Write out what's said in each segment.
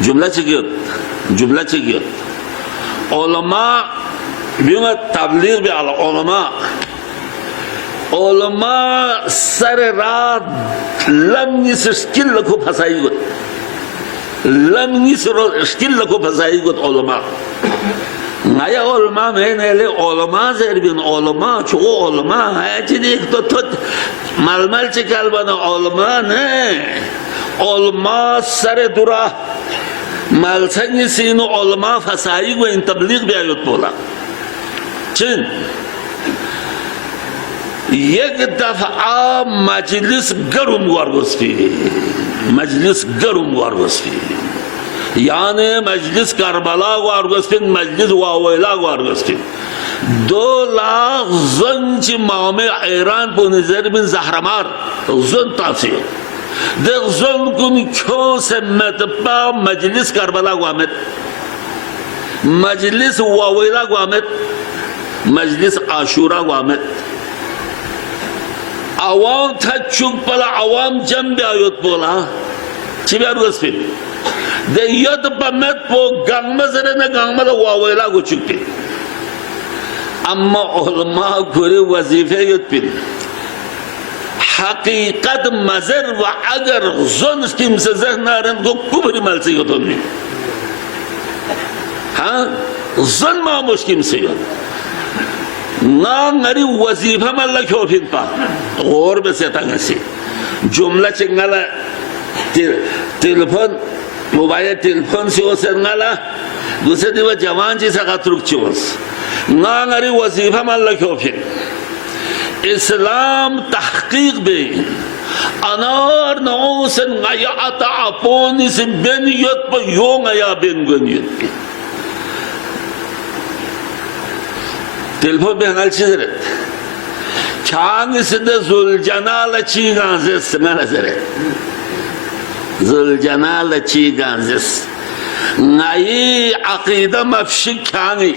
جمله چگیت علماء بیومد تبلیغ بی علماء سر رات لم نیس اشکل لکو پھسائی گد علماء نیا علماء میں نیلے علماء زیر بین علماء چو علماء ہے چی دیکھ تو ململ چکل بنا علماء نے علماء سر درہ ملسنگی سینو علماء فسائی گو ان تبلیغ بی آیت بولا چین یک دفعہ مجلس گرم وارگوز پی یعنی مجلس کربلا وارگوز پی مجلس واویلا وارگوز پی 2 لاکھ زن چی مامے ایران پو نظر بن زہرمار زن تاثیر دیکھ زن کن کیوں سمت پا مجلس کربلا گوامت مجلس واویلا گوامت مجلس عاشورہ گوامت عوام تھا چک پلا عوام جم بی آیت بولا چی بی آرگوز پی دے ید پا مت پو گنگ مزرے نے گنگ مزرے واویلا گو چک پی اما علماء کوری وظیفے یت پی حقیقت مزر و اگر زن کم سے ذہن آرن کو کبری ملسی یتو نہیں زن ماموش کم سے یت ناری وظیفہ مالا کیوں پھین پا غور بسیتا گسی جملہ چنگالا تیلفون موبائل تیلفون سی ہو سنگالا دوسرے دیوہ جوان چی ساقات رک چیوز ناری وظیفہ مالا کیوں پھین اسلام تحقیق بین انار نوسن غیا عطا اپونی سے بین یت پا یوں غیا بین گن یت پی تلفون بہنال چیز رہت چھانگ سدہ زلجنال چی گانزس سنگانا زرہت زلجنال چی گانزس نائی عقیدہ مفشک چھانگی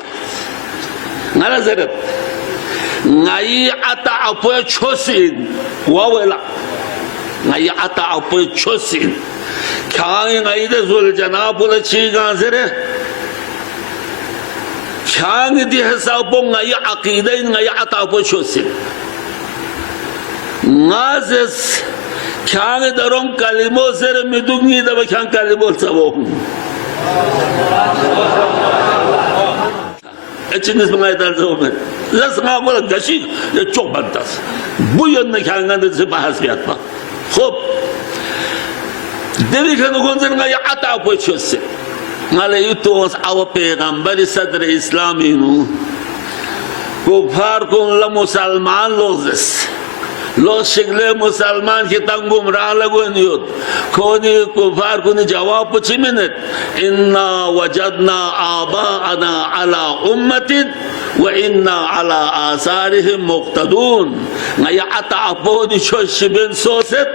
نانا زرہت نائی عطا اپوی چھوسین واویلا نائی عطا اپوی چھوسین چھانگی نائی دے زلجنال پولا چی گانزرہ چھانگ دی حساب پو نائی عقیدہ نائی عطا پو چھوسی نازس چھانگ درون کلمو سر میدونگی دبا چھانگ کلمو سبو اچھی نسبت نائی در سبو میں لس نائی بولا گشی یہ چوک بنتا سا بوید نکھانگا در سے بحث بیات پا خوب دیوی کنو گنزر نائی عطا پو چھوسی مالا ایتوز او پیغمبر صدر اسلامی نو کفار کن لمسلمان لوزس لوز شکل مسلمان کی تنگ گمراہ لگو نیوت کونی کفار کنی جواب پچی منت انا وجدنا آباءنا علی امت و انا علی آثارهم مقتدون نیا عطا اپونی چوش بین سوست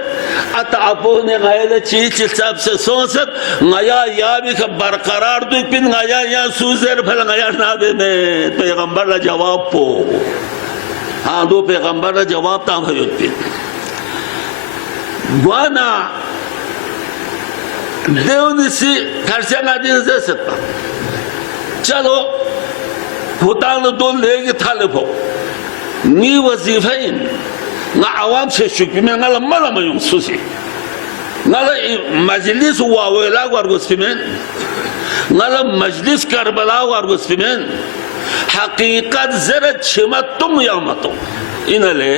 عطا اپونی غیر چیچ سب سے سوست نیا یا بھی کہ برقرار دوی پین نیا یا سوزر پھل نیا نابے میں پیغمبر لا جواب پو ہاں دو پیغمبر لا جواب تاں خیوت پین وانا دیونی سی ترسیاں دین سے سکتا چلو خودان دو لے گی طالب ہو نی وظیفین نا عوام سے شکری میں نالا ملا میون سوسی نالا مجلس واویلا وارگوز پیمین نالا مجلس کربلا وارگوز پیمین حقیقت زرد چما تم یامتو اینالے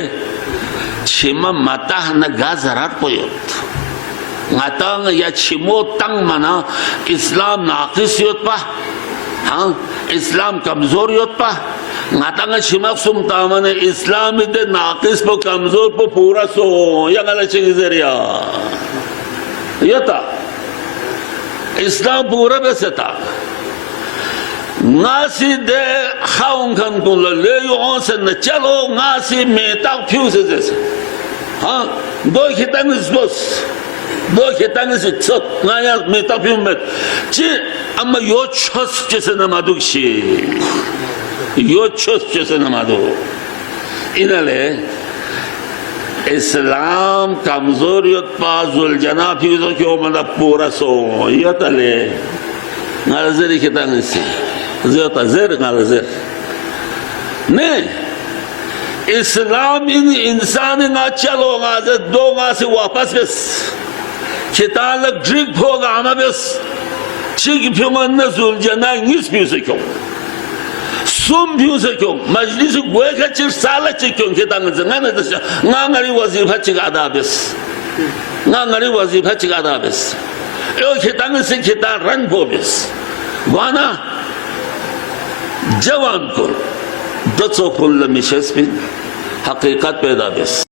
چما متاہ نگا ضرار پویت نتاں یا چمو تنگ منا اسلام ناقص یوت پا ہاں اسلام کمزور یوت پا نتاں چمک سمتامن اسلام دے ناقص پو کمزور پو پورا سو یا گلہ چنگی ذریعہ یتا اسلام پورا بیستا ناسی دے خاون کن کن لے یون سے نچلو ناسی میتا پیو سے جیسے ہاں دو کھتنگس بس دو کھتنگس چت نایا میتا پیو met چی اما یو چس چیسے نمادو کشی یو چس چیسے نمادو اینالے اسلام کمزوریت پازل جناب فیزو کیوں منا پورا سو یا تلے نالزری کتا نسی زیتا زر نالزر نہیں اسلام انسانی نا چلو نا زد دو نا سے واپس بس کتالک ڈرک ہوگا آنا بس چک پیومن نزول جناب نیس پیو سے کیوں سوم پیو سے کیوں مجلس گوئے کا چر سالہ چک کیوں کتا نزل نا ناری وظیفہ چک آدھا بس نا ناری وظیفہ چک آدھا بس ایو کتا نسی کتا رنگ پو بس وانا جوان کن دو کل میشس بین حقیقت پیدا بس